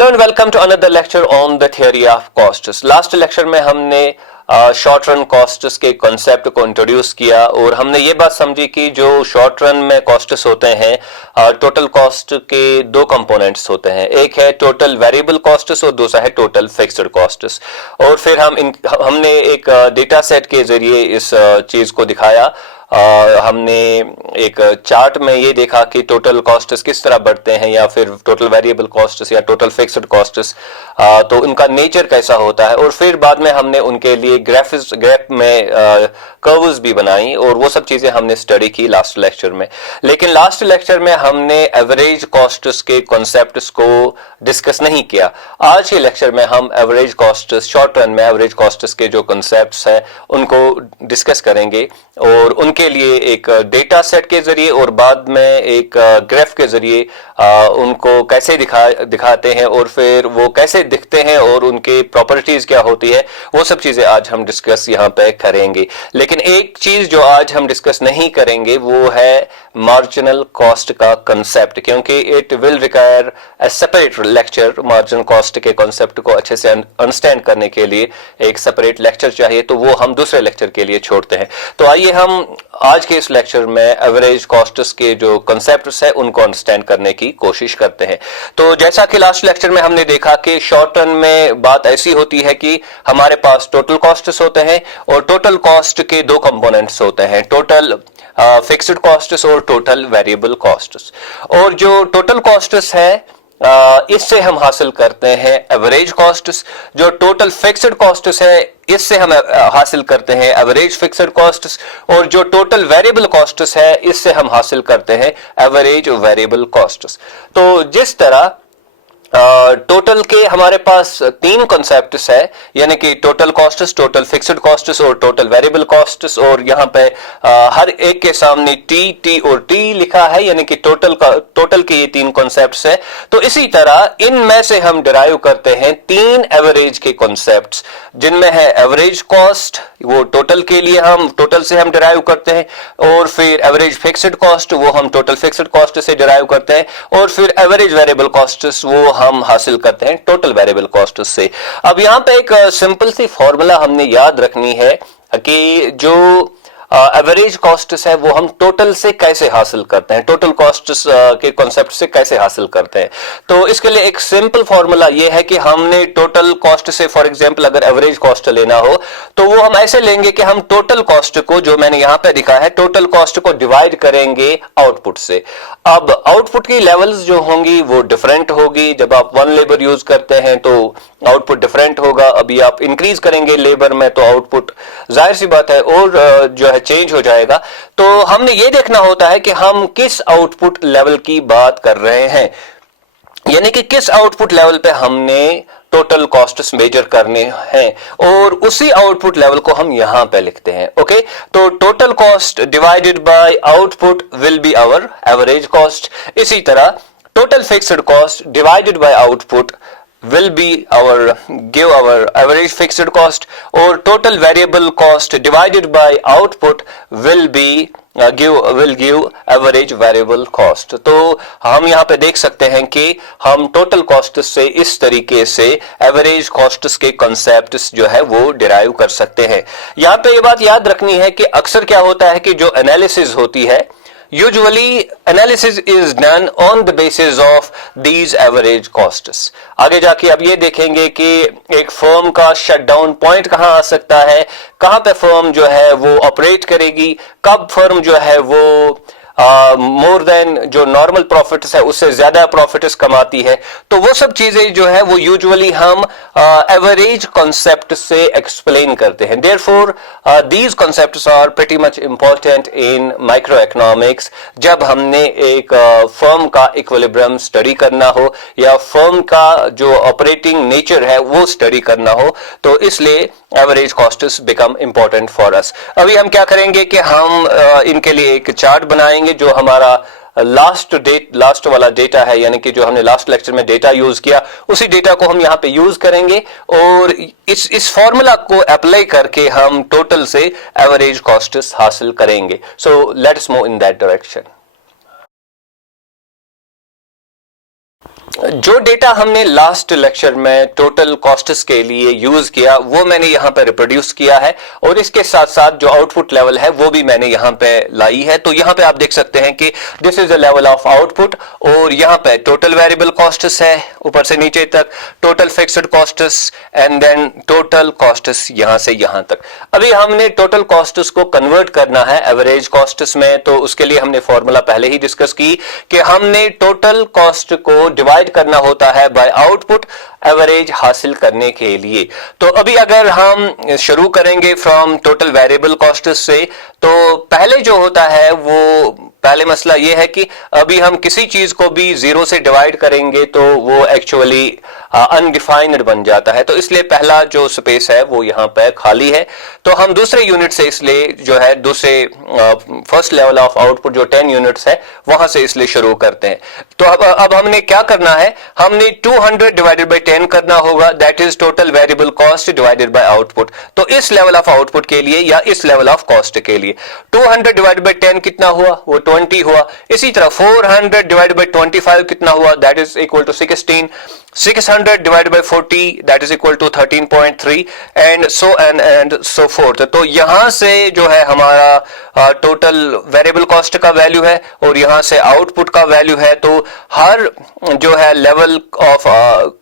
Hello and welcome to another lecture on the theory of costs. Last lecture में हमने short run costs के concept को introduce किया और हमने ये बात समझी कि जो शॉर्ट रन में कॉस्ट्स होते हैं, टोटल कॉस्ट के दो कंपोनेंट्स होते हैं। एक है टोटल वेरिएबल कॉस्ट्स और दूसरा है टोटल फिक्स्ड कॉस्ट्स। और फिर हमने एक डेटा सेट के जरिए इस चीज को दिखाया। हमने एक चार्ट में ये देखा कि टोटल कॉस्ट्स किस तरह बढ़ते हैं या फिर टोटल वेरिएबल कॉस्ट्स या टोटल फिक्स्ड कॉस्ट्स, तो उनका नेचर कैसा होता है। और फिर बाद में हमने उनके लिए ग्राफ में कर्व्स भी बनाई और वो सब चीजें हमने स्टडी की लास्ट लेक्चर में। लेकिन लास्ट लेक्चर में हमने एवरेज कॉस्ट्स के कॉन्सेप्ट्स को डिस्कस नहीं किया। आज के लेक्चर में हम एवरेज कॉस्ट्स, शॉर्ट रन में एवरेज कॉस्ट्स के जो कॉन्सेप्ट्स हैं उनको डिस्कस करेंगे और उनके लिए एक डेटा सेट के जरिए और बाद में एक ग्राफ के जरिए उनको कैसे दिखाते हैं और फिर वो कैसे दिखते हैं और उनके प्रॉपर्टीज क्या होती है, वो सब चीजें आज हम डिस्कस यहाँ पे करेंगे। लेकिन एक चीज जो आज हम डिस्कस नहीं करेंगे वो है मार्जिनल कॉस्ट का कंसेप्ट, क्योंकि it will require a separate lecture. Marginal cost के कॉन्सेप्ट को अच्छे से अंडरस्टैंड करने के लिए एक सेपरेट लेक्चर चाहिए, तो वो हम दूसरे लेक्चर के लिए छोड़ते हैं। तो आइए हम आज के इस लेक्चर में एवरेज कॉस्ट्स के जो कॉन्सेप्ट्स है उनको अंडरस्टैंड करने की कोशिश करते हैं। तो जैसा कि लास्ट लेक्चर में हमने देखा कि शॉर्ट रन में बात ऐसी होती है कि हमारे पास टोटल कॉस्ट्स होते हैं और टोटल कॉस्ट के दो कंपोनेंट्स होते हैं, टोटल फिक्स्ड कॉस्ट्स और टोटल वेरिएबल कॉस्ट्स। और जो टोटल कॉस्ट्स है इससे हम हासिल करते हैं एवरेज कॉस्ट्स। जो टोटल फिक्स्ड कॉस्ट्स है इससे हम हासिल करते हैं एवरेज फिक्स्ड कॉस्ट्स। और जो टोटल वेरिएबल कॉस्ट्स है इससे हम हासिल करते हैं एवरेज वेरिएबल कॉस्ट्स। तो जिस तरह टोटल के हमारे पास तीन कॉन्सेप्ट्स है, यानी कि total costs, total fixed costs और टोटल वेरिएबल कॉस्ट्स। और यहाँ पे हर एक के सामने टी और टी लिखा है, यानी कि टोटल के ये तीन कॉन्सेप्ट्स है। तो इसी तरह इनमें से हम डिराइव करते हैं तीन एवरेज के कॉन्सेप्ट्स, जिनमें है एवरेज कॉस्ट, वो टोटल के लिए हम टोटल से हम डिराइव करते हैं। और फिर एवरेज फिक्स्ड कॉस्ट, वो हम टोटल फिक्स्ड कॉस्ट से डिराइव करते हैं। और फिर एवरेज वेरिएबल कॉस्ट्स वो हम हासिल करते हैं टोटल वेरिएबल कॉस्ट से। अब यहां पे एक सिंपल सी फॉर्मूला हमने याद रखनी है कि जो एवरेज कॉस्ट्स है वो हम टोटल से कैसे हासिल करते हैं, टोटल कॉस्ट्स के कॉन्सेप्ट से कैसे हासिल करते हैं। तो इसके लिए एक सिंपल फॉर्मूला ये है कि हमने टोटल कॉस्ट से, फॉर एग्जांपल अगर एवरेज कॉस्ट लेना हो तो वो हम ऐसे लेंगे कि हम टोटल कॉस्ट को, जो मैंने यहां पे दिखा है, टोटल कॉस्ट को डिवाइड करेंगे आउटपुट से। अब आउटपुट की लेवल्स जो होंगी वो डिफरेंट होगी। जब आप वन लेबर यूज करते हैं तो आउटपुट डिफरेंट होगा। अभी आप इंक्रीज करेंगे लेबर में तो आउटपुट जाहिर सी बात है और जो है चेंज हो जाएगा। तो हमने ये देखना होता है कि हम किस आउटपुट लेवल की बात कर रहे हैं, यानी कि किस आउटपुट लेवल पे हमने टोटल कॉस्ट्स मेजर करने हैं और उसी आउटपुट लेवल को हम यहां पे लिखते हैं। ओके, तो total cost divided by output will be our average cost. इसी तरह total fixed cost divided by output will be give our average fixed cost, और total variable cost divided by output will give average variable cost। तो हम यहाँ पे देख सकते हैं कि हम टोटल कॉस्ट से इस तरीके से एवरेज कॉस्ट्स के कॉन्सेप्ट्स जो है वो डिराइव कर सकते हैं। यहाँ पे ये बात याद रखनी है कि अक्सर क्या होता है कि जो एनालिसिस होती है, Usually analysis is done on the basis of these average costs। आगे जाके अब ये देखेंगे कि एक फर्म का शटडाउन पॉइंट कहाँ आ सकता है, कहाँ पे फर्म जो है वो ऑपरेट करेगी, कब फर्म जो है वो मोर देन जो नॉर्मल प्रॉफिट्स है उससे ज्यादा प्रॉफिट्स कमाती है। तो वो सब चीजें जो है वो यूजुअली हम एवरेज कॉन्सेप्ट से एक्सप्लेन करते हैं। Therefore these concepts are pretty much important in microeconomics. जब हमने एक फर्म का इक्विलिब्रियम स्टडी करना हो या फर्म का जो ऑपरेटिंग नेचर है वो स्टडी करना हो, तो इसलिए average costs become important for us. अभी हम क्या करेंगे कि हम इनके लिए एक चार्ट बनाएंगे जो हमारा लास्ट वाला डेटा है, यानी कि जो हमने लास्ट लेक्चर में डेटा यूज किया उसी डेटा को हम यहां पे यूज करेंगे और इस फॉर्मूला को अप्लाई करके हम टोटल से एवरेज कॉस्ट्स हासिल करेंगे। सो let's move in that direction. जो डेटा हमने लास्ट लेक्चर में टोटल कॉस्ट्स के लिए यूज किया वो मैंने यहाँ पे रिप्रोड्यूस किया है और इसके साथ साथ जो आउटपुट लेवल है वो भी मैंने यहाँ पे लाई है। तो यहाँ पे आप देख सकते हैं कि this is the level of output और यहाँ पे टोटल वेरिएबल कॉस्ट्स है ऊपर से नीचे तक, total fixed costs and then total costs यहाँ से यहाँ तक। अभी हमने टोटल कॉस्ट्स को कन्वर्ट करना है एवरेज कॉस्ट्स में, तो उसके लिए हमने फॉर्मूला पहले ही डिस्कस की कि हमने टोटल कॉस्ट को डिवाइड करना होता है बाय आउटपुट एवरेज हासिल करने के लिए। तो अभी अगर हम शुरू करेंगे फ्रॉम टोटल वेरिएबल कॉस्ट से, तो पहले जो होता है वो पहले मसला ये है कि अभी हम किसी चीज को भी जीरो से डिवाइड करेंगे तो वो एक्चुअली अनडिफाइंड बन जाता है, तो इसलिए पहला जो स्पेस है वो यहाँ पे खाली है। तो हम दूसरे यूनिट से इसलिए जो है दूसरे फर्स्ट लेवल ऑफ आउटपुट जो 10 यूनिट्स है वहां से इसलिए शुरू करते हैं। तो अब हमने क्या करना है, हमने 200 डिवाइडेड बाय 10 करना होगा, that is total variable cost divided by output. तो इस लेवल ऑफ आउटपुट के लिए या इस लेवल ऑफ कॉस्ट के लिए 200 डिवाइडेड बाय 10 कितना हुआ, वो 20 हुआ। इसी तरह 400 डिवाइडेड बाय 25 कितना हुआ, that is equal to 16। 600 divided by 40 that is equal to 13.3 and so forth। तो यहां से जो है हमारा टोटल वेरिएबल कॉस्ट का वैल्यू है और यहां से आउटपुट का वैल्यू है। तो हर जो है लेवल ऑफ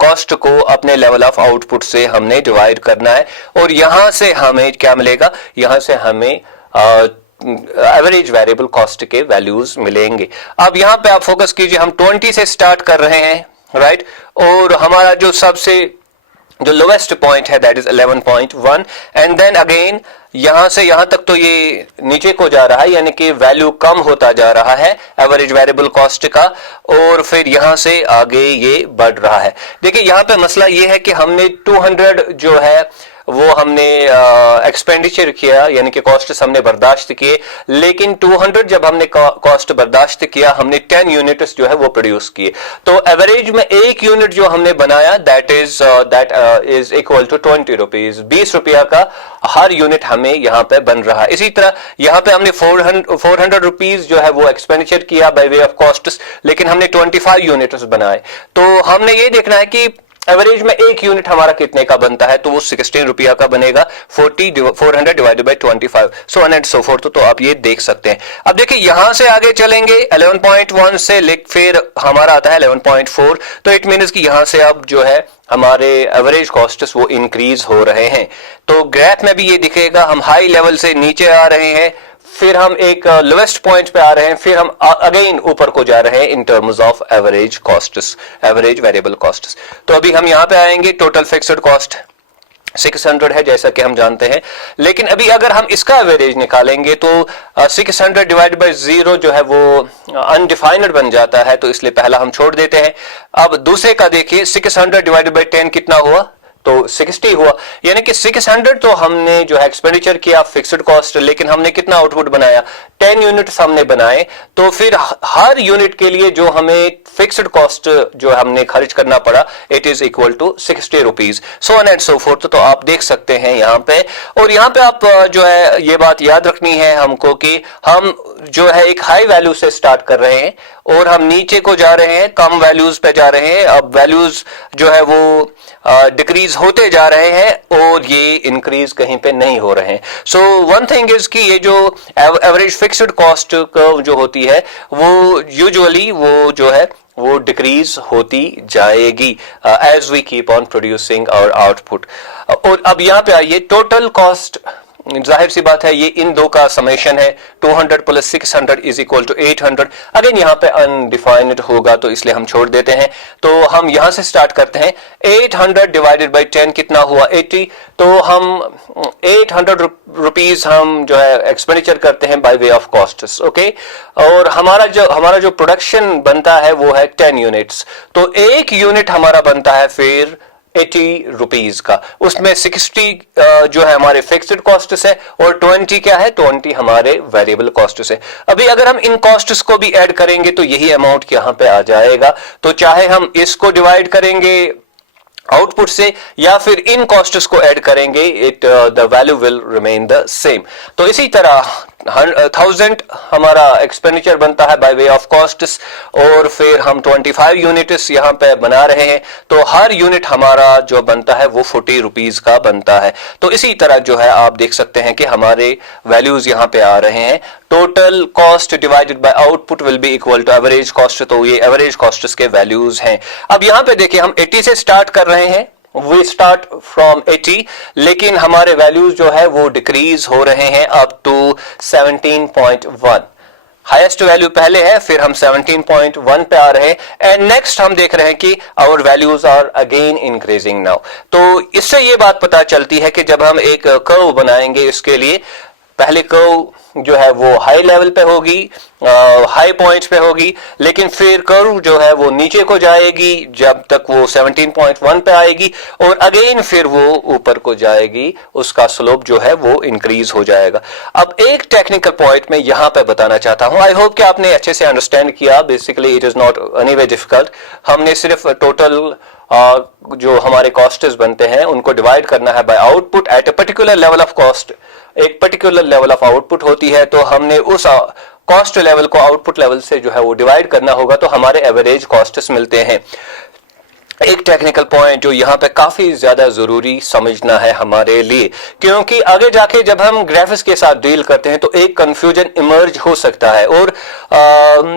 कॉस्ट को अपने लेवल ऑफ आउटपुट से हमने डिवाइड करना है और यहां से हमें क्या मिलेगा, यहां से हमें एवरेज वेरिएबल कॉस्ट के वैल्यूज मिलेंगे। अब यहां पे आप फोकस कीजिए, हम 20 से स्टार्ट कर रहे हैं, राइट और हमारा जो सबसे जो लोवेस्ट पॉइंट है that is 11.1 and then again यहां से यहां तक तो ये नीचे को जा रहा है, यानी कि वैल्यू कम होता जा रहा है एवरेज वेरिएबल कॉस्ट का और फिर यहां से आगे ये बढ़ रहा है। देखिए यहां पे मसला ये है कि हमने 200 जो है वो हमने एक्सपेंडिचर किया, यानी कि कॉस्ट हमने बर्दाश्त किए, लेकिन 200 जब हमने कॉस्ट बर्दाश्त किया हमने 10 यूनिट्स जो है वो प्रोड्यूस किए। तो एवरेज में एक यूनिट जो हमने बनाया that is equal to 20 rupees, 20 रुपया का हर यूनिट हमें यहाँ पे बन रहा है। इसी तरह यहाँ पे हमने 400 रुपीज जो है वो एक्सपेंडिचर किया बाय वे ऑफ कॉस्ट, लेकिन हमने 25 यूनिट्स बनाए। तो हमने ये देखना है कि एवरेज में एक यूनिट हमारा कितने का बनता है, तो वो 16 रुपया का बनेगा, 400 divided by 25 so on and so forth. तो आप ये देख सकते हैं। अब देखिए यहां से आगे चलेंगे 11.1 से फिर हमारा आता है 11.4, तो इट मीन्स कि यहां से अब जो है हमारे एवरेज कॉस्ट्स वो इंक्रीज हो रहे हैं। तो ग्राफ में भी ये दिखेगा, हम हाई लेवल से नीचे आ रहे हैं, फिर हम एक लोवेस्ट पॉइंट पे आ रहे हैं, फिर हम अगेन ऊपर को जा रहे हैं in terms of average costs, average variable costs. तो अभी हम यहां पे आएंगे, टोटल फिक्स्ड कॉस्ट 600 है जैसा कि हम जानते हैं, लेकिन अभी अगर हम इसका एवरेज निकालेंगे तो 600 डिवाइड बाय 0 जो है वो अनडिफाइंड बन जाता है, तो इसलिए पहला हम छोड़ देते हैं। अब दूसरे का देखिए, 600 डिवाइड बाय 10 कितना हुआ, तो 60 हुआ, यानी कि 600 तो हमने जो है एक्सपेंडिचर किया फिक्स्ड कॉस्ट, लेकिन हमने कितना आउटपुट बनाया, 10 यूनिट्स हमने बनाए। तो फिर हर यूनिट के लिए जो हमें फिक्स्ड कॉस्ट जो हमने खर्च करना पड़ा it is equal to 60 rupees, so on and so forth. तो आप देख सकते हैं यहाँ पे, और यहाँ पे आप जो है ये बात याद रखनी है हमको कि हम जो है एक हाई वैल्यू से स्टार्ट कर रहे हैं और हम नीचे को जा रहे हैं, कम वैल्यूज पे जा रहे हैं। अब वैल्यूज जो है वो डिक्रीज होते जा रहे हैं और ये इंक्रीज कहीं पे नहीं हो रहे हैं। सो वन थिंग इज कि ये जो एवरेज फिक्स्ड कॉस्ट जो होती है वो यूजुअली वो जो है वो डिक्रीज होती जाएगी as we keep on producing our output. और अब यहाँ पे आइए, टोटल कॉस्ट जाहिर सी बात है ये इन दो का समेशन है, 200 plus 600 is equal to 800। Again यहाँ पे अनडिफाइंड होगा तो इसलिए हम छोड़ देते हैं। तो हम यहां से स्टार्ट करते हैं, 800 डिवाइडेड बाय 10 कितना हुआ, 80। तो हम 800 रुपीज हम जो है एक्सपेंडिचर करते हैं by way of costs, okay. और हमारा जो प्रोडक्शन बनता है वो है 10 यूनिट्स, तो एक यूनिट हमारा बनता है फिर 80 रुपीज का, उसमें 60 जो है हमारे फिक्स्ड कॉस्ट्स है और 20 क्या है, 20 हमारे वेरिएबल कॉस्ट्स है। अभी अगर हम इन कॉस्ट्स को भी ऐड करेंगे तो यही अमाउंट यहां पे आ जाएगा। तो चाहे हम इसको डिवाइड करेंगे आउटपुट से या फिर इन कॉस्ट्स को ऐड करेंगे, the value will remain the same. तो इसी तरह 1000 हमारा एक्सपेंडिचर बनता है बाय वे ऑफ कॉस्ट्स, और फिर हम 25 यूनिट्स यहाँ पे बना रहे हैं, तो हर यूनिट हमारा जो बनता है वो 40 रुपीज का बनता है। तो इसी तरह जो है आप देख सकते हैं कि हमारे वैल्यूज यहाँ पे आ रहे हैं, total cost divided by output will be equal to average cost, तो ये एवरेज कॉस्ट के वैल्यूज हैं। अब यहाँ पे देखिए हम 80 से स्टार्ट कर रहे हैं, वी स्टार्ट फ्रॉम 80, लेकिन हमारे वैल्यूज जो है वो डिक्रीज हो रहे हैं अप टू 17.1। हाईएस्ट वैल्यू पहले है, फिर हम 17.1 पे आ रहे हैं, एंड नेक्स्ट हम देख रहे हैं कि our values are again increasing now. तो इससे ये बात पता चलती है कि जब हम एक कर्व बनाएंगे, इसके लिए पहले कर्व जो है वो हाई लेवल पे होगी, हाई पॉइंट पे होगी, लेकिन फिर कर्व जो है वो नीचे को जाएगी जब तक वो 17.1 पे आएगी, और अगेन फिर वो ऊपर को जाएगी, उसका स्लोप जो है वो इंक्रीज हो जाएगा। अब एक टेक्निकल पॉइंट में यहां पे बताना चाहता हूं, आई होप कि आपने अच्छे से अंडरस्टैंड किया। Basically it is not anyway difficult, हमने सिर्फ टोटल जो हमारे कॉस्ट्स बनते हैं उनको डिवाइड करना है by output at a particular level of cost. एक पर्टिकुलर लेवल ऑफ आउटपुट होती है, तो हमने उस कॉस्ट लेवल को आउटपुट लेवल से जो है वो डिवाइड करना होगा, तो हमारे एवरेज कॉस्ट्स मिलते हैं। एक टेक्निकल पॉइंट जो यहाँ पे काफी ज्यादा जरूरी समझना है हमारे लिए, क्योंकि आगे जाके जब हम ग्राफिक्स के साथ डील करते हैं तो एक कंफ्यूजन इमर्ज हो सकता है। और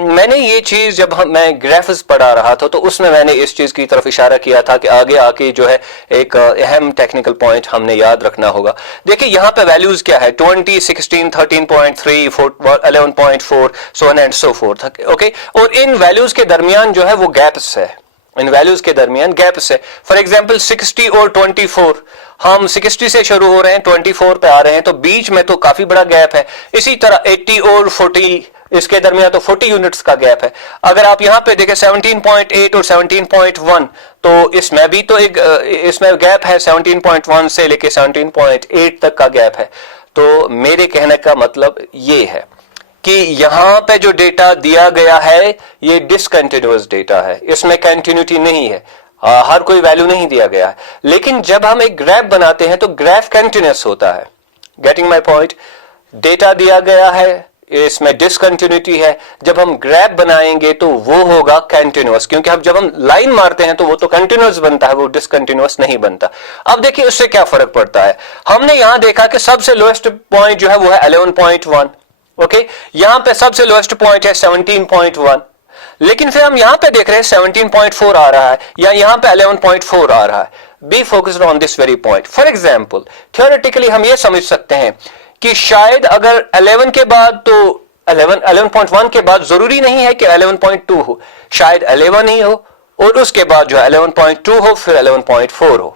मैंने ये चीज जब मैं ग्राफिक्स पढ़ा रहा था तो उसमें मैंने इस चीज की तरफ इशारा किया था कि आगे आके जो है एक अहम टेक्निकल पॉइंट हमने याद रखना होगा। देखिए यहाँ पे वैल्यूज क्या है, 20, 16, 13.3, 11.4, सो on and so fourth. Okay, और इन वैल्यूज के दरमियान जो है वो गैप्स है, इन वैल्यूज के दरमियान गैप्स है। फॉर एग्जांपल 60 और 24, हम 60 से शुरू हो रहे हैं, 24 पे आ रहे हैं, तो बीच में तो काफी बड़ा गैप है। इसी तरह 80 और 40, इसके दरमियान तो 40 यूनिट्स का गैप है। अगर आप यहां पे देखें 17.8 और 17.1, तो इसमें भी तो एक इसमें गैप है, 17.1 से लेके 17.8 तक का गैप है। तो मेरे कहने का मतलब ये है कि यहां पे जो डेटा दिया गया है ये डिसकंटिन्यूअस डेटा है, इसमें कंटिन्यूटी नहीं है, हर कोई वैल्यू नहीं दिया गया है। लेकिन जब हम एक ग्राफ बनाते हैं तो ग्राफ कंटिन्यूअस होता है। गेटिंग माय पॉइंट, डेटा दिया गया है, इसमें डिसकंटिन्यूटी है, जब हम ग्राफ बनाएंगे तो वो होगा कंटिन्यूअस, क्योंकि अब जब हम लाइन मारते हैं तो वो तो कंटिन्यूअस बनता है, वो डिसकंटिन्यूअस नहीं बनता। अब देखिए उससे क्या फर्क पड़ता है। हमने यहां देखा कि सबसे लोएस्ट पॉइंट जो है वो है 11.1। ओके, यहां पे सबसे लोएस्ट पॉइंट है 17.1, लेकिन फिर हम यहां पे देख रहे हैं 17.4 आ रहा है, या यहां पे 11.4 आ रहा है। Be focused on this very point. For example theoretically हम ये समझ सकते हैं कि शायद अगर 11 के बाद तो 11.1 के बाद जरूरी नहीं है कि 11.2 हो, शायद 11 ही हो और उसके बाद जो 11.2 हो, फिर 11.4 हो।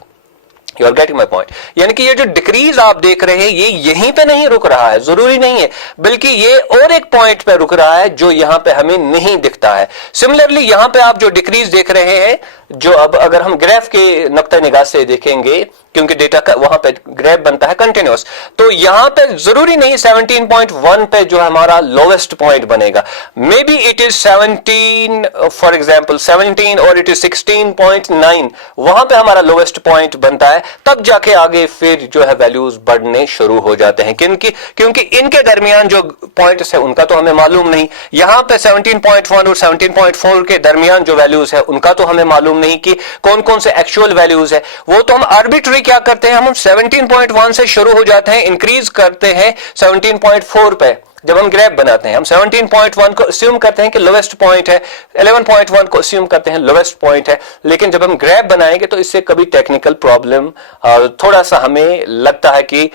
You are getting my point, यानी कि ये जो डिक्रीज आप देख रहे हैं ये यहीं पे नहीं रुक रहा है, जरूरी नहीं है, बल्कि ये और एक पॉइंट पे रुक रहा है जो यहां पे हमें नहीं दिखता है। सिमिलरली यहां पे आप जो डिक्रीज देख रहे हैं, जो अब अगर हम ग्राफ के नुक्ता निगाह से देखेंगे, क्योंकि डेटा का वहां पे ग्राफ बनता है कंटिन्यूअस, तो यहां पे जरूरी नहीं 17.1 पे जो हमारा लोवेस्ट पॉइंट बनेगा, may be it is 17, for example 17 और इट इज 16.9, वहां पे हमारा लोवेस्ट पॉइंट बनता है। तब जाके आगे फिर जो है वैल्यूज बढ़ने शुरू हो जाते हैं, क्योंकि इनके दरमियान जो पॉइंट्स है उनका तो हमें मालूम नहीं। यहां पे 17.1 और 17.4 के दरमियान जो वैल्यूज है उनका तो हमें मालूम नहीं कि कौन कौन से एक्चुअल वैल्यूज है, वो तो हम आर्बिट्री क्या करते हैं, हम 17.1 से शुरू हो जाते हैं, इंक्रीज करते हैं 17.4 पे। जब हम ग्राफ बनाते हैं हम 17.1 को अस्यूम करते हैं कि लोवेस्ट पॉइंट है, 11.1 को अस्यूम करते हैं लोवेस्ट पॉइंट है, लेकिन जब हम ग्राफ बनाएंगे तो इससे कभी टेक्निकल प्रॉब्लम थोड़ा सा हमें लगता है कि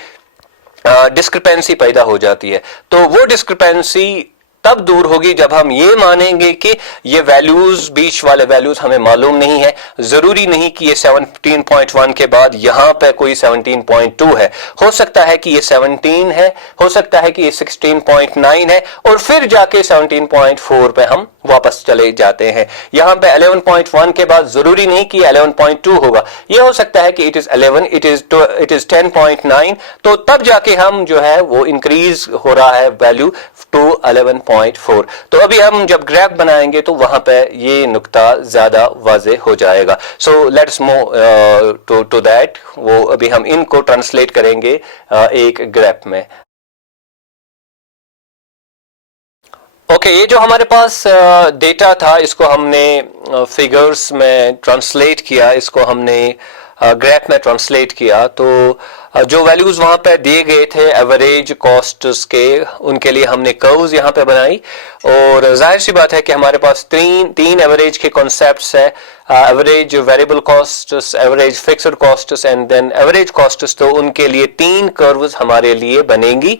डिस्क्रिपेंसी पैदा हो जाती है। तो वो डिस्क्रिपेंसी तब दूर होगी जब हम ये मानेंगे कि ये वैल्यूज, बीच वाले वैल्यूज हमें मालूम नहीं है, जरूरी नहीं कि ये 17.1 के बाद यहां पे कोई 17.2 है, हो सकता है कि ये 17 है, हो सकता है कि ये 16.9 है, और फिर जाके 17.4 पे हम वापस चले जाते हैं। यहां पे 11.1 के बाद जरूरी नहीं कि 11.2 होगा, ये हो सकता है कि इट इज 11, इट इज 10.9, तो तब जाके हम जो है वो इंक्रीज हो रहा है वैल्यू टू 11.4। तो अभी हम जब ग्राफ बनाएंगे तो वहां पे ये नुक्ता ज्यादा वाज़ेह हो जाएगा। So let's move to that, वो अभी हम इनको ट्रांसलेट करेंगे एक ग्राफ में। ओके, ये जो हमारे पास डेटा था इसको हमने फिगर्स में ट्रांसलेट किया, इसको हमने ग्राफ में ट्रांसलेट किया। तो जो वैल्यूज वहां पे दिए गए थे एवरेज कॉस्ट्स के, उनके लिए हमने कर्व्स यहाँ पे बनाई। और जाहिर सी बात है कि हमारे पास तीन एवरेज के कॉन्सेप्ट्स है, average variable costs, average fixed costs and then average costs. तो उनके लिए तीन कर्व्स हमारे लिए बनेंगी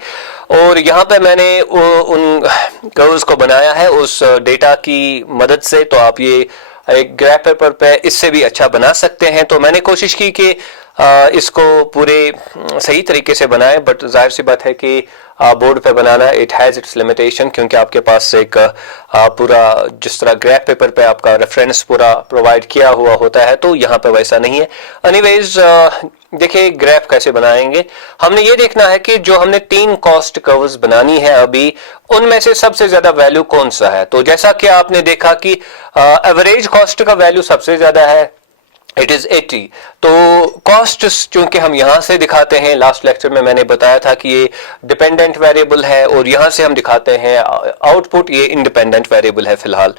और यहाँ पे मैंने उन कर्व्स को बनाया है उस डेटा की मदद से। तो आप ये एक ग्राफ पेपर पे इससे भी अच्छा बना सकते हैं। तो मैंने कोशिश की कि इसको पूरे सही तरीके से बनाए, बट जाहिर सी बात है कि बोर्ड पे बनाना इट हैज़ इट्स लिमिटेशन, क्योंकि आपके पास एक पूरा जिस तरह ग्राफ पेपर पे आपका रेफरेंस पूरा प्रोवाइड किया हुआ होता है, तो यहाँ पे वैसा नहीं है। एनीवेज देखिए ग्राफ कैसे बनाएंगे। हमने ये देखना है कि जो हमने तीन कॉस्ट कर्व्स बनानी है अभी, उनमें से सबसे ज्यादा वैल्यू कौन सा है। तो जैसा कि आपने देखा कि एवरेज कॉस्ट का वैल्यू सबसे ज्यादा है, इट इज 80। तो कॉस्ट चूंकि हम यहां से दिखाते हैं, लास्ट लेक्चर में मैंने बताया था कि ये डिपेंडेंट वेरिएबल है और यहां से हम दिखाते हैं आउटपुट, ये इंडिपेंडेंट वेरिएबल है फिलहाल।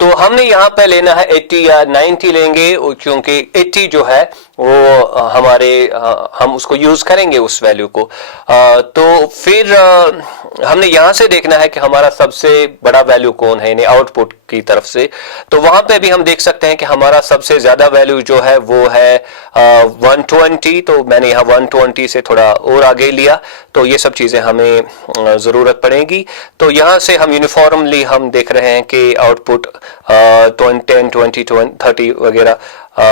तो हमने यहां पे लेना है 80 या 90 लेंगे, क्योंकि 80 जो है वो हमारे हम उसको यूज करेंगे उस वैल्यू को। तो फिर हमने यहां से देखना है कि हमारा सबसे बड़ा वैल्यू कौन है, यानी आउटपुट की तरफ से। तो वहां पे भी हम देख सकते हैं कि हमारा सबसे ज्यादा वैल्यू जो है वो है 120। तो मैंने यहाँ 120 से थोड़ा और आगे लिया, तो ये सब चीजें हमें जरूरत पड़ेगी। तो यहाँ से हम यूनिफॉर्मली हम देख रहे हैं कि आउटपुट 10, 20, 30 वगैरह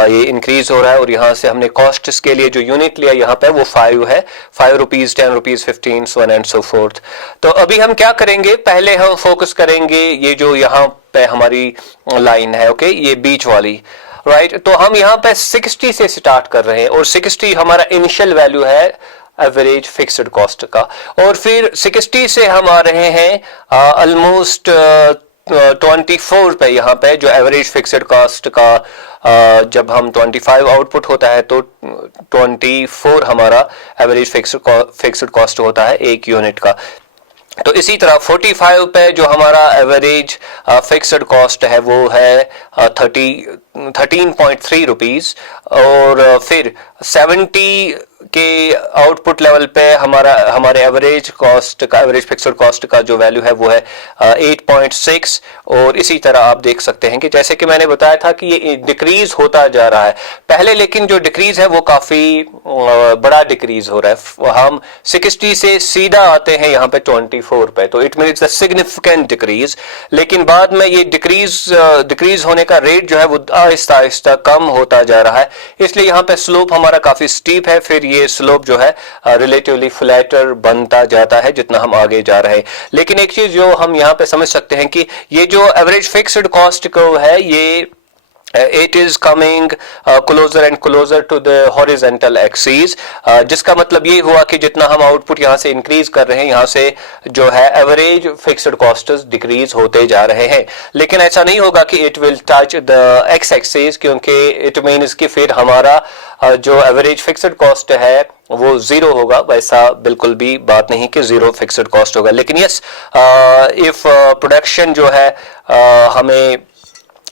ये इंक्रीज हो रहा है। और यहाँ से हमने कॉस्ट्स के लिए जो यूनिट लिया यहाँ पे वो 5 है, 5 rupees, 10 rupees, 15, so on and so forth। तो अभी हम क्या करेंगे, पहले हम फोकस करेंगे ये जो यहाँ पे हमारी लाइन है, ओके, ये बीच वाली, राइट। तो हम यहाँ पे 60 से स्टार्ट कर रहे हैं और 60 हमारा इनिशियल वैल्यू है एवरेज फिक्स्ड कॉस्ट का। और फिर 60 से हम आ रहे हैं ऑलमोस्ट 24 पे, यहाँ पे जो एवरेज फिक्स्ड कॉस्ट का जब हम 25 आउटपुट होता है तो 24 हमारा एवरेज फिक्स्ड कॉस्ट होता है एक यूनिट का। तो इसी तरह 45 पे जो हमारा एवरेज फिक्स्ड कॉस्ट है वो है 13.3 रुपीज। और फिर 70 के आउटपुट लेवल पे हमारे एवरेज कॉस्ट का, एवरेज फिक्स्ड कॉस्ट का जो वैल्यू है वो है 8.6। और इसी तरह आप देख सकते हैं कि जैसे कि मैंने बताया था कि ये डिक्रीज होता जा रहा है पहले, लेकिन जो डिक्रीज है वो काफी बड़ा डिक्रीज हो रहा है। हम 60 से सीधा आते हैं यहाँ पे 24 पे, तो it means a significant decrease. लेकिन बाद में ये डिक्रीज होने का रेट जो है वो आहिस्ता आहिस्ता कम होता जा रहा है, इसलिए यहाँ पे स्लोप हमारा काफी स्टीप है। फिर ये स्लोप जो है रिलेटिवली फ्लैटर बनता जाता है जितना हम आगे जा रहे हैं। लेकिन एक चीज जो हम यहाँ पे समझ सकते हैं कि ये जो एवरेज फिक्स्ड कॉस्ट कर्व है ये it is coming closer and closer to the horizontal axis, जिसका मतलब ये हुआ कि जितना हम आउटपुट यहाँ से इंक्रीज कर रहे हैं, यहाँ से जो है एवरेज फिक्स्ड कॉस्ट्स डिक्रीज होते जा रहे हैं। लेकिन ऐसा नहीं होगा कि it will touch the x axis, क्योंकि it means कि फिर हमारा जो एवरेज फिक्स्ड कॉस्ट है वो जीरो होगा। वैसा बिल्कुल भी बात नहीं कि जीरो फिक्स्ड कॉस्ट होगा। लेकिन यस, इफ प्रोडक्शन जो है हमें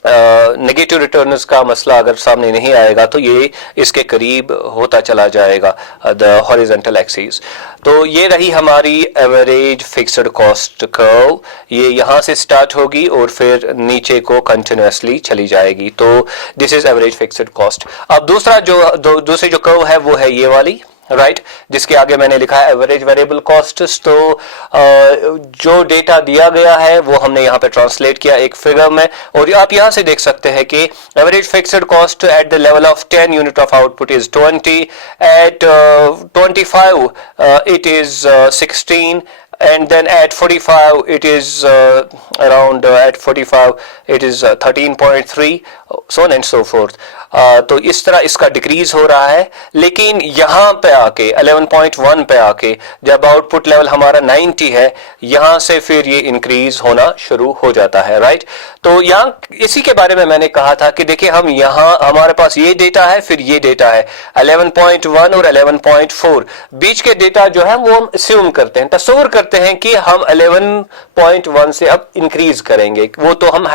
नेगेटिव रिटर्न्स का मसला अगर सामने नहीं आएगा तो ये इसके करीब होता चला जाएगा द हॉरिजॉन्टल एक्सिस। तो ये रही हमारी एवरेज फिक्स्ड कॉस्ट कर्व, ये यहाँ से स्टार्ट होगी और फिर नीचे को कंटिन्यूअसली चली जाएगी। तो this is average fixed cost. अब दूसरी जो कर्व है वो है ये वाली, राइट, जिसके आगे मैंने लिखा है एवरेज वेरिएबल कॉस्ट्स। तो जो डेटा दिया गया है वो हमने यहाँ पे ट्रांसलेट किया एक फिगर में, और आप यहाँ से देख सकते हैं कि average fixed cost at the level of 10 unit of output is 20, at 25 it is 16, and then at 45 it is around at 45 it is 13.3, so on and so forth। तो इस तरह इसका डिक्रीज हो रहा है। लेकिन यहाँ पे आके 11.1 पे आके जब आउटपुट लेवल हमारा 90 है, यहाँ से फिर ये इंक्रीज होना शुरू हो जाता है, राइट। तो यहाँ इसी के बारे में मैंने कहा था कि देखिए हम यहाँ हमारे पास ये डेटा है, फिर ये डेटा है 11.1 और 11.4। बीच के डेटा जो है वो हम अस्यूम करते हैं, तस्वीर करते करते हैं कि हम 11.1 से अब इंक्रीज करेंगे, वो तो हम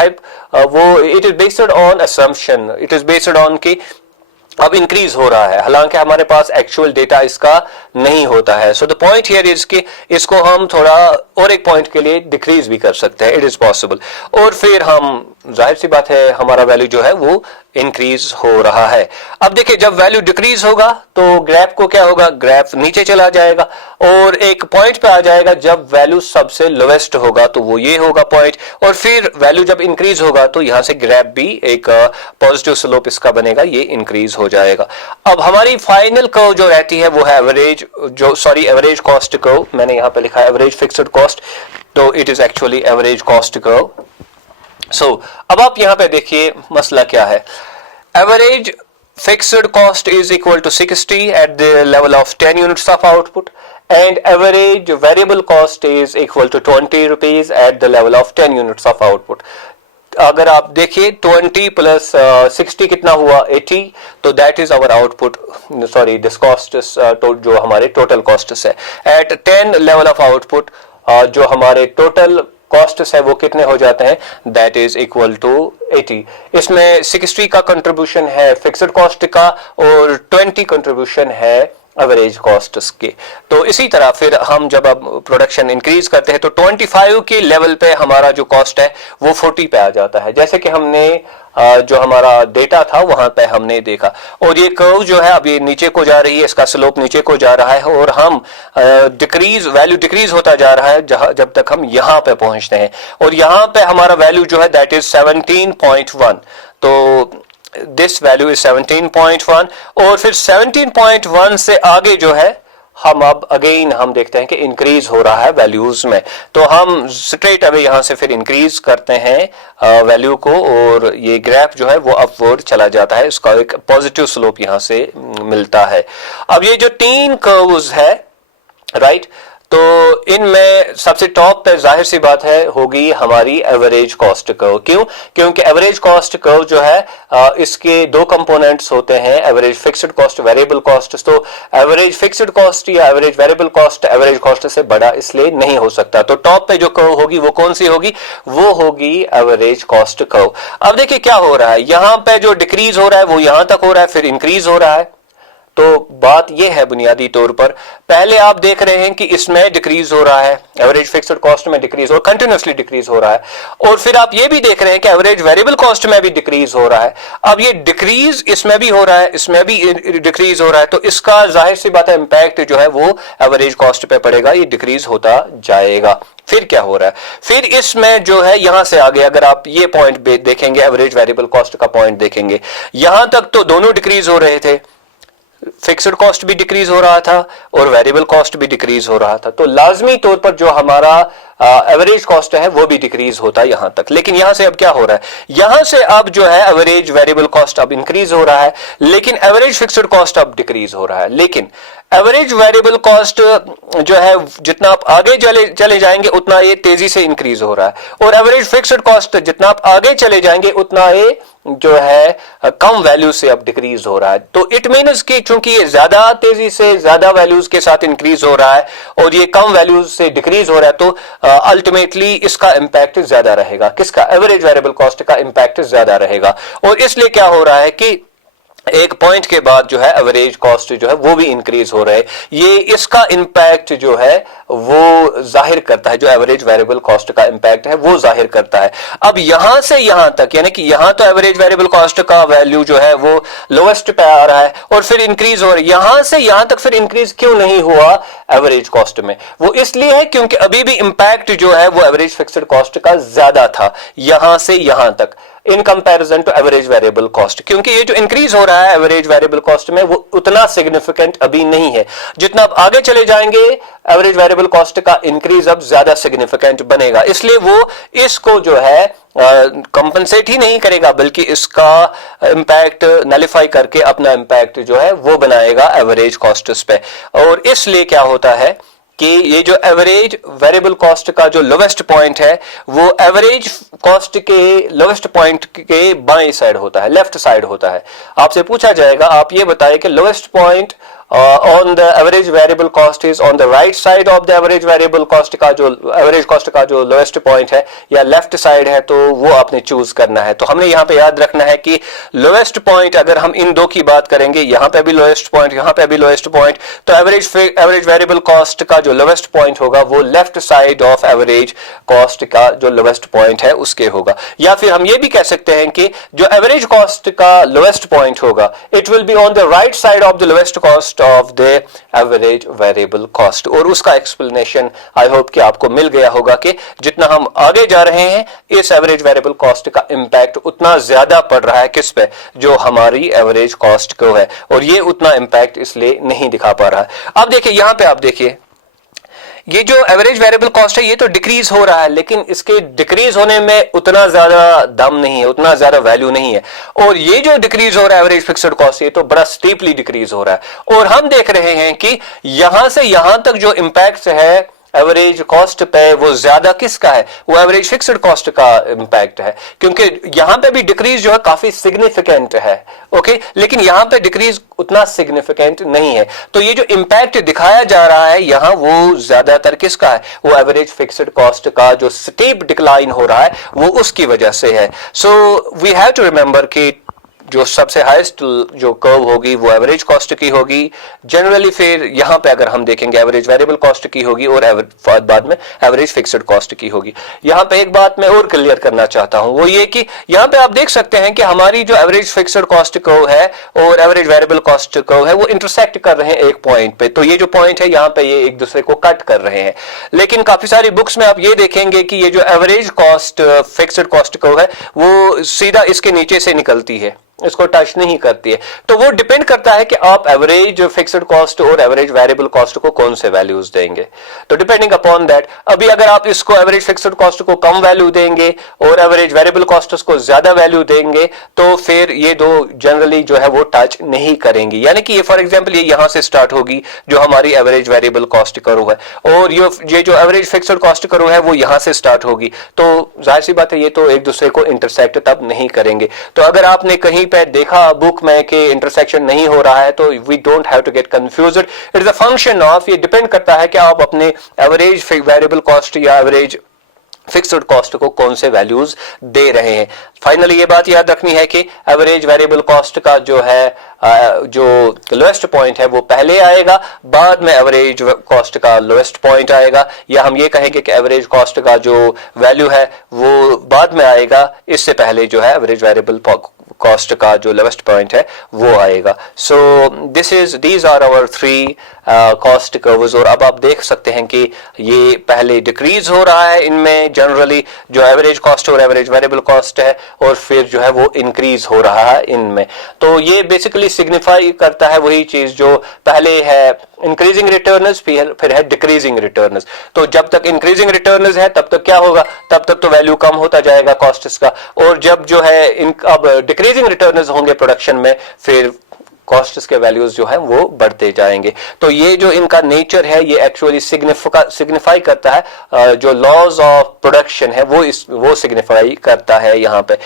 वो it is based on assumption, it is based on कि अब इंक्रीज हो रहा है, हालांकि हमारे पास एक्चुअल डेटा इसका नहीं होता है। So the point here is कि इसको हम थोड़ा और एक पॉइंट के लिए डिक्रीज भी कर सकते हैं, इट इज पॉसिबल, और फिर हम जाहिर सी बात है हमारा वैल्यू जो है वो इंक्रीज हो रहा है। अब देखिए जब वैल्यू डिक्रीज होगा तो ग्राफ को क्या होगा, ग्राफ नीचे चला जाएगा और एक पॉइंट पे आ जाएगा जब वैल्यू सबसे लोवेस्ट होगा, तो वो ये होगा पॉइंट, और फिर वैल्यू जब इंक्रीज होगा तो यहां से ग्राफ भी एक पॉजिटिव स्लोप इसका बनेगा, ये इंक्रीज हो जाएगा। अब हमारी फाइनल कर्व जो रहती है वो है एवरेज, एवरेज कॉस्ट कर्व, मैंने यहां पे लिखा है एवरेज फिक्स्ड कॉस्ट, तो it is actually average cost curve. अब आप यहां पे देखिए मसला क्या है, average fixed cost is equal to 60 at the level of 10 units of output and average variable cost is equal to 20 rupees at the level of 10 units of output। अगर आप देखिए 20 प्लस 60 कितना हुआ 80, तो that is our output, sorry this cost जो हमारे total cost है at 10 level of output, जो हमारे टोटल कॉस्ट है वो कितने हो जाते हैं, दैट इज इक्वल टू 80। इसमें 60 का कंट्रीब्यूशन है फिक्स्ड कॉस्ट का और 20 कंट्रीब्यूशन है एवरेज कॉस्ट के। तो इसी तरह फिर हम जब अब प्रोडक्शन इंक्रीज करते हैं तो 25 के लेवल पे हमारा जो कॉस्ट है वो 40 पे आ जाता है, जैसे कि हमने जो हमारा डेटा था वहां पे हमने देखा। और ये कर्व जो है अब ये नीचे को जा रही है, इसका स्लोप नीचे को जा रहा है और हम वैल्यू डिक्रीज होता जा रहा है जब तक हम यहां पे पहुंचते हैं, और यहां पे हमारा वैल्यू जो है दैट इज 17.1। तो दिस वैल्यू इज 17.1 और फिर 17.1 से आगे जो है हम अब अगेन हम देखते हैं कि इंक्रीज हो रहा है वैल्यूज में, तो हम स्ट्रेट अवे यहां से फिर इंक्रीज करते हैं वैल्यू को और ये ग्राफ जो है वो अपवर्ड चला जाता है, इसका एक पॉजिटिव स्लोप यहां से मिलता है। अब ये जो 3 कर्व्स है राइट, तो इनमें सबसे टॉप पे जाहिर सी बात है होगी हमारी एवरेज कॉस्ट कर्व। क्यों? क्योंकि एवरेज कॉस्ट कर्व जो है इसके 2 कंपोनेंट्स होते हैं, average fixed cost, variable cost. तो एवरेज फिक्स्ड कॉस्ट या average variable cost average cost से बड़ा इसलिए नहीं हो सकता। तो टॉप पे जो कर्व होगी वो कौन सी होगी, वो होगी एवरेज कॉस्ट कर्व। अब देखिए क्या हो रहा है, यहां पे जो डिक्रीज हो रहा है वो यहां तक हो रहा है, फिर इंक्रीज हो रहा है। तो बात यह है बुनियादी तौर पर, पहले आप देख रहे हैं कि इसमें डिक्रीज हो रहा है, एवरेज फिक्स्ड कॉस्ट में डिक्रीज और कंटिन्यूअसली डिक्रीज हो रहा है, और फिर आप ये भी देख रहे हैं कि एवरेज वेरिएबल कॉस्ट में भी डिक्रीज हो रहा है। अब ये डिक्रीज इसमें भी हो रहा है, इसमें भी डिक्रीज हो रहा है, तो इसका जाहिर सी बात है इंपैक्ट जो है वो एवरेज कॉस्ट पे पड़ेगा, ये डिक्रीज होता जाएगा। फिर क्या हो रहा है, फिर इसमें जो है यहां से आगे अगर आप ये पॉइंट देखेंगे, एवरेज वेरिएबल कॉस्ट का पॉइंट देखेंगे, यहां तक तो दोनों डिक्रीज हो रहे थे, फिक्स्ड कॉस्ट भी डिक्रीज हो रहा था और वेरिएबल कॉस्ट भी डिक्रीज हो रहा था, तो लाजमी तौर पर जो हमारा एवरेज कॉस्ट है वो भी डिक्रीज होता है यहां तक। लेकिन यहां से अब क्या हो रहा है, यहां से अब जो है एवरेज वेरिएबल कॉस्ट अब इंक्रीज हो रहा है, लेकिन एवरेज फिक्स्ड कॉस्ट अब डिक्रीज हो रहा है। लेकिन एवरेज वेरिएबल कॉस्ट जो है जितना आप आगे चले जाएंगे उतना ये तेजी से इंक्रीज हो रहा है, और एवरेज फिक्स्ड कॉस्ट जितना आप आगे चले जाएंगे उतना ये जो है कम वैल्यू से अब डिक्रीज हो रहा है। तो इट मीन्स कि चूंकि ये ज्यादा तेजी से ज्यादा वैल्यूज के साथ इंक्रीज हो रहा है और ये कम वैल्यूज से डिक्रीज हो रहा है, तो अल्टीमेटली इसका इंपैक्ट ज्यादा रहेगा, किसका, एवरेज वेरिएबल कॉस्ट का इंपैक्ट ज्यादा रहेगा। और इसलिए क्या हो रहा है कि एक पॉइंट के बाद जो है एवरेज कॉस्ट जो है वो भी इंक्रीज हो रहा है, ये इसका इंपैक्ट जो है वो जाहिर करता है, जो एवरेज वेरिएबल कॉस्ट का इंपैक्ट है वो जाहिर करता है। अब यहां से यहां तक, यानी कि यहां तो एवरेज वेरिएबल कॉस्ट का वैल्यू जो है वो लोवेस्ट पे आ रहा है और फिर इंक्रीज हो रहा है, यहां से यहां तक फिर इंक्रीज क्यों नहीं हुआ एवरेज कॉस्ट में, वो इसलिए है क्योंकि अभी भी इंपैक्ट जो है वो एवरेज फिक्स्ड कॉस्ट का ज्यादा था यहां से यहां तक in comparison to average variable cost, क्योंकि ये जो इंक्रीज हो रहा है एवरेज वेरिएबल कॉस्ट में वो उतना सिग्निफिकेंट अभी नहीं है। जितना आप आगे चले जाएंगे एवरेज वेरिएबल कॉस्ट का इंक्रीज अब ज्यादा सिग्निफिकेंट बनेगा, इसलिए वो इसको जो है कंपनसेट ही नहीं करेगा बल्कि इसका इंपैक्ट नलिफाई करके अपना इंपैक्ट जो है वो बनाएगा एवरेज कॉस्ट्स पे। और इसलिए क्या होता है कि ये जो एवरेज वेरिएबल कॉस्ट का जो लोवेस्ट पॉइंट है वो एवरेज कॉस्ट के लोवेस्ट पॉइंट के बाएं साइड होता है, लेफ्ट साइड होता है। आपसे पूछा जाएगा आप ये बताएं कि lowest point on the average variable cost is on the right side of the average variable cost का जो एवरेज कॉस्ट का जो लोएस्ट पॉइंट है या लेफ्ट साइड है, तो वो आपने चूज करना है। तो हमने यहाँ पे याद रखना है कि लोएस्ट पॉइंट अगर हम इन दो की बात करेंगे, यहाँ पे भी लोएस्ट पॉइंट, यहाँ पे भी लोएस्ट पॉइंट, तो एवरेज वेरिएबल कॉस्ट का जो लोएस्ट पॉइंट होगा वो left side of average cost का जो लोएस्ट पॉइंट है उसके होगा। या फिर हम ये भी कह सकते हैं कि जो एवरेज कॉस्ट का लोएस्ट पॉइंट होगा it will be on the right side of the lowest cost of the average variable cost. और उसका एक्सप्लेनेशन आई होप कि आपको मिल गया होगा कि जितना हम आगे जा रहे हैं इस एवरेज वेरिएबल कॉस्ट का इंपैक्ट उतना ज्यादा पड़ रहा है किस पे, जो हमारी एवरेज कॉस्ट को है, और ये उतना इंपैक्ट इसलिए नहीं दिखा पा रहा है। अब देखिए यहां पे आप देखिए ये जो एवरेज वेरिएबल कॉस्ट है ये तो डिक्रीज हो रहा है, लेकिन इसके डिक्रीज होने में उतना ज्यादा दम नहीं है, उतना ज्यादा वैल्यू नहीं है। और ये जो डिक्रीज हो रहा है एवरेज फिक्स्ड कॉस्ट, ये तो बड़ा स्टीपली डिक्रीज हो रहा है। और हम देख रहे हैं कि यहां से यहां तक जो इंपैक्ट है एवरेज कॉस्ट पे वो ज्यादा किसका है, वो एवरेज फिक्स्ड कॉस्ट का इंपैक्ट है, क्योंकि यहां पे भी डिक्रीज जो है काफी सिग्निफिकेंट है। ओके, लेकिन यहां पे डिक्रीज उतना सिग्निफिकेंट नहीं है। तो ये जो इंपैक्ट दिखाया जा रहा है यहां वो ज्यादातर किसका है, वो एवरेज फिक्स्ड कॉस्ट का जो स्टीप डिक्लाइन हो रहा है वो उसकी वजह से है। So we have to remember कि जो सबसे हाईएस्ट जो कर्व होगी वो एवरेज कॉस्ट की होगी जनरली, फिर यहां पे अगर हम देखेंगे एवरेज वेरिएबल कॉस्ट की होगी और बाद में एवरेज फिक्स्ड कॉस्ट की होगी। यहां पे एक बात मैं और क्लियर करना चाहता हूं, वो ये कि यहां पे आप देख सकते हैं कि हमारी जो एवरेज फिक्स्ड कॉस्ट कर्व है और एवरेज वेरिएबल कॉस्ट कर्व है वो इंटरसेक्ट कर रहे हैं एक पॉइंट पे। तो ये जो पॉइंट है यहां पे ये एक दूसरे को कट कर रहे हैं, लेकिन काफी सारी बुक्स में आप ये देखेंगे कि ये जो average cost fixed cost curve है वो सीधा इसके नीचे से निकलती है, इसको टच नहीं करती है। तो वो डिपेंड करता है कि आप एवरेज फिक्स्ड कॉस्ट और एवरेज वेरिएबल कॉस्ट को कौन से वैल्यूज देंगे। तो डिपेंडिंग अपॉन दैट, अभी अगर आप इसको एवरेज फिक्स्ड कॉस्ट को कम वैल्यू देंगे और एवरेज वेरिएबल कॉस्ट को ज्यादा वैल्यू देंगे तो फिर ये दो जनरली जो है वो टच नहीं करेंगी। यानी कि ये फॉर एग्जांपल ये यहां से स्टार्ट होगी जो हमारी एवरेज वेरिएबल कॉस्ट कर्व है, और ये जो एवरेज फिक्स्ड कॉस्ट कर्व है वो यहां से स्टार्ट होगी। तो जाहिर सी बात है ये तो एक दूसरे को इंटरसेक्ट तब नहीं करेंगे। तो अगर आपने कहीं पे देखा बुक में कि इंटरसेक्शन नहीं हो रहा है तो we don't have to get confused. It is a function of, ये डिपेंड करता है कि आप अपने एवरेज वेरिएबल कॉस्ट या एवरेज फिक्स्ड कॉस्ट को कौन से वैल्यूज दे रहे हैं। फाइनली ये बात याद रखनी है कि एवरेज वेरिएबल कॉस्ट का जो है जो लोएस्ट पॉइंट है वो पहले आएगा, बाद में एवरेज कॉस्ट का लोएस्ट पॉइंट आएगा, या हम ये कहेंगे कि एवरेज कॉस्ट का जो वैल्यू है वो बाद में आएगा, इससे पहले जो है एवरेज वेरिएबल कॉस्ट का जो लोएस्ट पॉइंट है वो आएगा। So these are our three cost curves. और अब आप देख सकते हैं कि ये पहले डिक्रीज हो रहा है इनमें जनरली जो एवरेज कॉस्ट और एवरेज वेरिएबल कॉस्ट है, और फिर जो है वो इंक्रीज हो रहा है इनमें। तो ये बेसिकली सिग्निफाई करता है वही चीज जो पहले है इंक्रीजिंग रिटर्न्स, फिर है डिक्रीजिंग रिटर्न्स। तो जब तक इंक्रीजिंग रिटर्न्स है तब तक क्या होगा, तब तक तो वैल्यू कम होता जाएगा कॉस्ट्स का, और जब जो है अब डिक्रीजिंग रिटर्न्स होंगे प्रोडक्शन में फिर कॉस्ट्स के वैल्यूज जो है वो बढ़ते जाएंगे। तो ये जो इनका नेचर है ये एक्चुअली सिग्निफाई करता है जो लॉज ऑफ प्रोडक्शन है वो सिग्निफाई करता है यहाँ पे।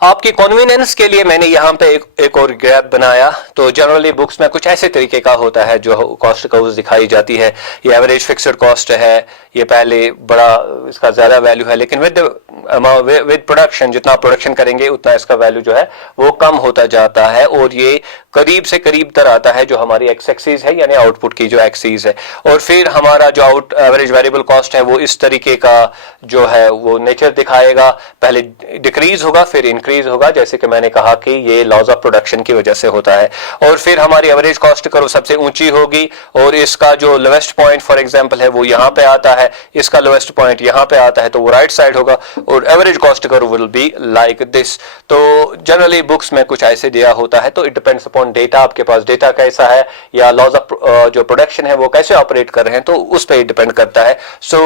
आपकी कन्वीनियंस के लिए मैंने यहाँ पे एक और ग्राफ बनाया। तो जनरली बुक्स में कुछ ऐसे तरीके का होता है जो कॉस्ट कर्व्स दिखाई जाती है। ये एवरेज फिक्स्ड कॉस्ट है, ये पहले बड़ा इसका ज्यादा वैल्यू है, लेकिन विद प्रोडक्शन जितना प्रोडक्शन करेंगे उतना इसका वैल्यू जो है वो कम होता जाता है, और ये करीब से करीब तर आता है जो हमारी एक्स एक्सिस है यानी आउटपुट की जो एक्सिस है। और फिर हमारा जो एवरेज वेरिएबल कॉस्ट है वो इस तरीके का जो है वो नेचर दिखाएगा, पहले डिक्रीज होगा फिर इंक्रीज होगा, जैसे कि मैंने कहा कि ये लॉज ऑफ प्रोडक्शन की वजह से होता है। और फिर हमारी एवरेज कॉस्ट कर्व सबसे ऊंची होगी और इसका जो लोएस्ट पॉइंट फॉर एग्जांपल है वो यहाँ पे आता है, इसका लोएस्ट पॉइंट यहाँ पे आता है, तो वो राइट साइड होगा, और average cost curve will be like this. तो जनरली बुक्स में कुछ ऐसे दिया होता है। तो इट डिपेंड्स अपॉन डेटा, आपके पास डेटा कैसा है या लॉज ऑफ जो प्रोडक्शन है वो कैसे ऑपरेट कर रहे हैं, तो उस पर डिपेंड करता है। सो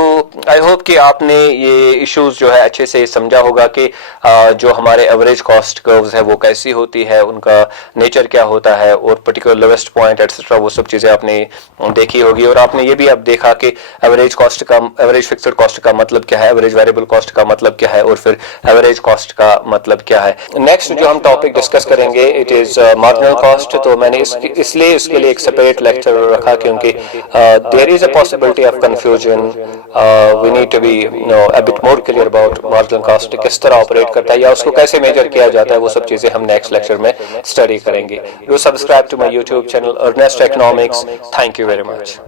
आई होप कि आपने ये इश्यूज जो है अच्छे से समझा होगा कि जो हमारे एवरेज कॉस्ट कर्व्स है वो कैसी होती है, उनका नेचर क्या होता है, और पर्टिकुलर लोएस्ट पॉइंट एटसेट्रा वो सब चीजें आपने देखी होगी। और आपने ये भी अब देखा कि एवरेज कॉस्ट का, एवरेज फिक्स्ड कॉस्ट का मतलब क्या है, एवरेज वेरिएबल कॉस्ट का मतलब क्या है, और फिर एवरेज कॉस्ट का मतलब क्या है। नेक्स्ट जो हम टॉपिक डिस्कस करेंगे इट इज मार्जिनल कॉस्ट, तो मैंने इसलिए इसके लिए एक सेपरेट लेक्चर रखा क्योंकि there is a possibility of confusion. We need to be a bit more clear about marginal cost किस तरह ऑपरेट करता है या उसको कैसे मेजर किया जाता है. वो सब चीजें हम नेक्स्ट लेक्चर में स्टडी करेंगे. Do subscribe to my YouTube channel Earnest Economics. Thank you very much.